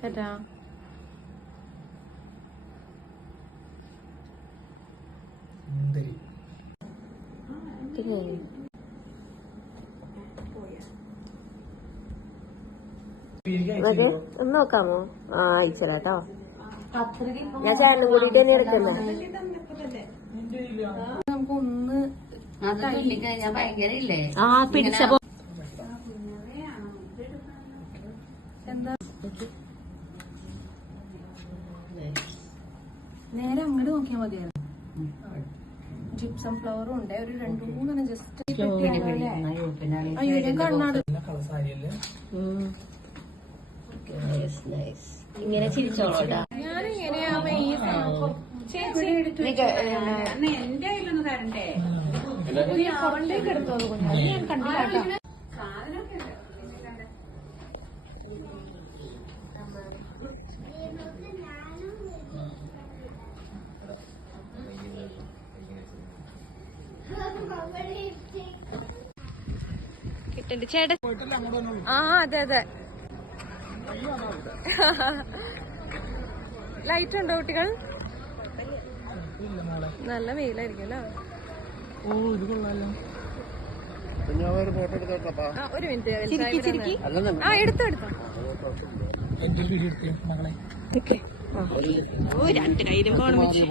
ചേട്ടാ ഒന്ന് നോക്കാമോ? ആ അയച്ചോട്ടോ. ഞാൻ ചാനലും കൂടിട്ട് തന്നെ എടുക്കുന്ന. നമുക്കൊന്ന് ആ പിടിച്ച എന്താ നേരെ അങ്ങോട്ട് നോക്കിയാൽ മതിയായിരുന്നു. ജിപ്സം ഫ്ലവറും ഉണ്ട്. ഒരു 2-3 ജസ്റ്റ് കണ്ണാട് ഇങ്ങനെ ചിരിച്ചോളൂട്ടാ. ഞാനിങ്ങനെയാവുമ്പോ ഈ എന്റെ കയ്യിലൊന്നും തരണ്ടേ? അവളിലേക്ക് എടുത്തോളൂ. ഞാൻ കണ്ടില്ലാട്ടോ. കിട്ടണ്ട് ചേട്ടൻ. ആ അതെ അതെ. ലൈറ്റ് ഉണ്ടോ കുട്ടികൾ? നല്ല വെയിലായിരിക്കും അല്ലേ? ഒരു മിനിറ്റ്. ആ എടുത്തോ. 2 കയ്യിലും ഫോൺ വെച്ച്